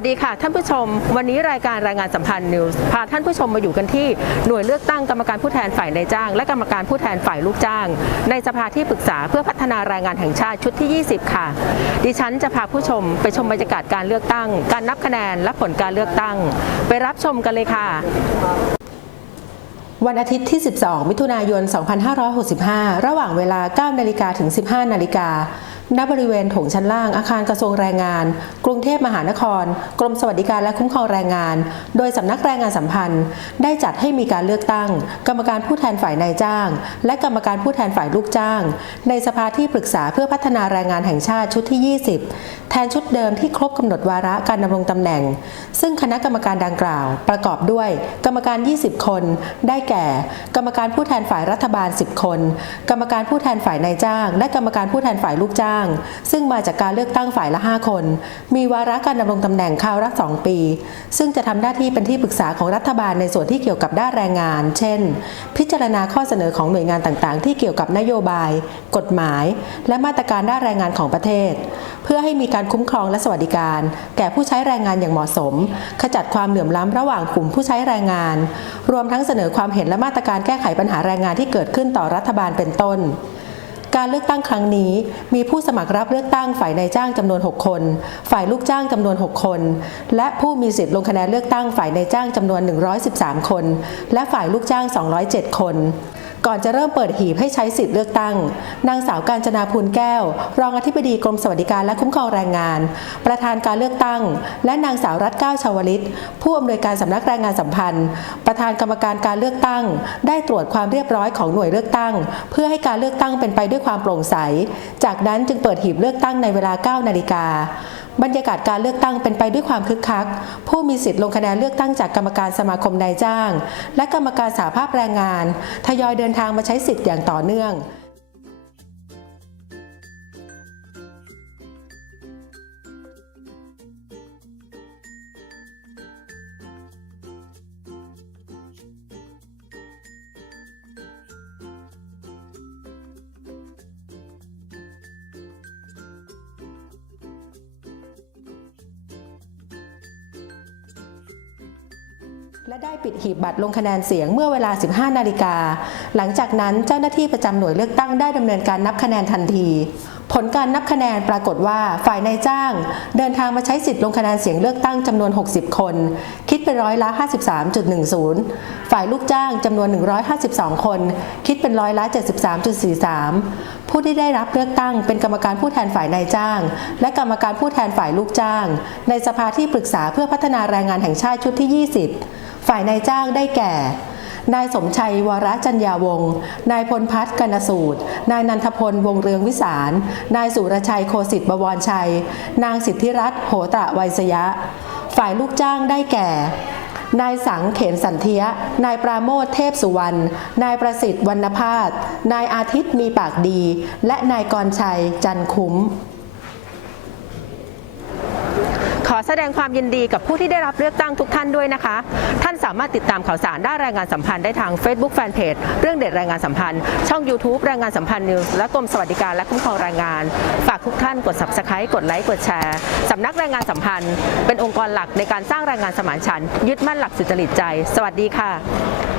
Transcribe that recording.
วัสดีค่ะ ท่านผู้ชม วันนี้รายการรายงานสัมพันธ์นิวส์พาท่านผู้ชมมาอยู่กันที่หน่วยเลือกตั้งกรรมการผู้แทนฝ่ายนายจ้าง และกรรมการผู้แทนฝ่ายลูกจ้าง ในสภาที่ปรึกษาเพื่อพัฒนาแรงงานแห่งชาติชุดที่ 20 ค่ะ ดิฉันจะพาผู้ชมไปชมบรรยากาศการเลือกตั้ง การนับคะแนนและผลการเลือกตั้ง ไปรับชมกันเลยค่ะวันอาทิตย์ที่ 12 มิถุนายน 2565 ระหว่างเวลา 9 นาฬิกาถึง 15 นาฬิกา ณบริเวณถงชั้นล่างอาคารกระทรวงแรงงาน กรุงเทพมหานคร กรมสวัสดิการและคุ้มครองแรงงาน โดยสำนักแรงงานสัมพันธ์ ได้จัดให้มีการเลือกตั้ง กรรมการผู้แทนฝ่ายนายจ้าง และกรรมการผู้แทนฝ่ายลูกจ้าง ในสภาที่ปรึกษาเพื่อพัฒนาแรงงานแห่งชาติชุดที่ 20 แทนชุดเดิมที่ครบกำหนดวาระการดำรงตำแหน่ง ซึ่งคณะกรรมการดังกล่าว ประกอบด้วย กรรมการ 20 คน ได้แก่ กรรมการผู้แทนฝ่ายรัฐบาล 10 คน กรรมการผู้แทนฝ่ายนายจ้าง และกรรมการผู้แทนฝ่ายลูกจ้างซึ่งมาจากการเลือกตั้งฝ่ายละ 5 คน มีวาระการดำรงตำแหน่งคราวละ2ปี ซึ่งจะทำหน้าที่เป็นที่ปรึกษาของรัฐบาลในส่วนที่เกี่ยวกับด้านแรงงาน เช่น พิจารณาข้อเสนอของหน่วยงานต่างๆ ที่เกี่ยวกับนโยบาย กฎหมาย และมาตรการด้านแรงงานของประเทศ เพื่อให้มีการคุ้มครองและสวัสดิการ แก่ผู้ใช้แรงงานอย่างเหมาะสม ขจัดความเหลื่อมล้ำระหว่างกลุ่มผู้ใช้แรงงาน รวมทั้งเสนอความเห็นและมาตรการแก้ไขปัญหาแรงงานที่เกิดขึ้นต่อรัฐบาลเป็นต้น การเลือกตั้งครั้งนี้ มีผู้สมัครรับเลือกตั้งฝ่ายนายจ้างจำนวน 6 คน ฝ่ายลูกจ้างจำนวน 6 คน และผู้มีสิทธิ์ลงคะแนนเลือกตั้งฝ่ายนายจ้างจำนวน 113 คน และฝ่ายลูกจ้าง 207 คน ก่อนจะเริ่มเปิดหีบให้ใช้สิทธิ์เลือกตั้ง นางสาวการจนาพูนแก้ว รองอธิบดีกรมสวัสดิการและคุ้มครองแรงงาน ประธานการเลือกตั้ง และนางสาวรัตเก้าชาวลิต ผู้อำนวยการสำนักแรงงานสัมพันธ์ ประธานกรรมการการเลือกตั้ง ได้ตรวจความเรียบร้อยของหน่วยเลือกตั้ง เพื่อให้การเลือกตั้งเป็นไปด้วยความโปร่งใส จากนั้นจึงเปิดหีบเลือกตั้งในเวลา 9 นาฬิกา บรรยากาศการเลือกตั้งเป็นไปด้วยความคึกคัก ผู้มีสิทธิ์ลงคะแนนเลือกตั้งจากกรรมการสมาคมนายจ้าง และกรรมการสาภาพแรงงาน ทยอยเดินทางมาใช้สิทธิ์อย่างต่อเนื่อง และได้ปิดหีบบัตรลงคะแนนเสียงเมื่อเวลา 15 นาฬิกา หลังจากนั้นเจ้าหน้าที่ประจำหน่วยเลือกตั้งได้ดำเนินการนับคะแนนทันที ผลการนับคะแนนปรากฏว่าฝ่ายนายจ้าง เดินทางมาใช้สิทธิ์ลงคะแนนเสียงเลือกตั้งจำนวน 60 คน คิดเป็นร้อยละ 53.10 ฝ่ายลูกจ้างจำนวน 152 คน คิดเป็นร้อยละ 73.43 ผู้ที่ได้รับเลือกตั้งเป็นกรรมการผู้แทนฝ่ายนายจ้าง และกรรมการผู้แทนฝ่ายลูกจ้าง ในสภาที่ปรึกษาเพื่อพัฒนาแรงงานแห่งชาติชุดที่ 20 ฝ่ายนายจ้างได้แก่ นายสมชัยวรจัญญาวงศ์ นายพลพัฒน์กนสูตร นายนันทพลวงเรืองวิสาร นายสุรชัยโคสิทธิ์บวรชัย นางสิทธิรัตน์โหตระไวยสยะ ฝ่ายลูกจ้างได้แก่ นายสังเขนสันเทีย นายปราโมทเทพสุวรรณ นายประสิทธิ์วรรณพาสนายอาทิตย์มีปากดี และนายกรชัยจันคุ้ม ข อแสดงความยินดีกับผู้ที่ได้รับเลือกตั้งทุกท่านด้วยนะคะ ท่านสามารถติดตามข่าวสารด้านแรงงานสัมพันธ์ได้ทาง Facebook Fanpage เรื่องเด็ดแรงงานสัมพันธ์ ช่อง YouTube แรงงานสัมพันธ์นิวส์และกรมสวัสดิการและคุ้มครองแรงงาน ฝากทุกท่านกด Subscribe กดไลค์กดแชร์สำนักแรงงานสัมพันธ์ เป็นองค์กรหลักในการสร้างแรงงานสมานฉันท์ยึดมั่นหลักสุจริตใจ สวัสดีค่ะ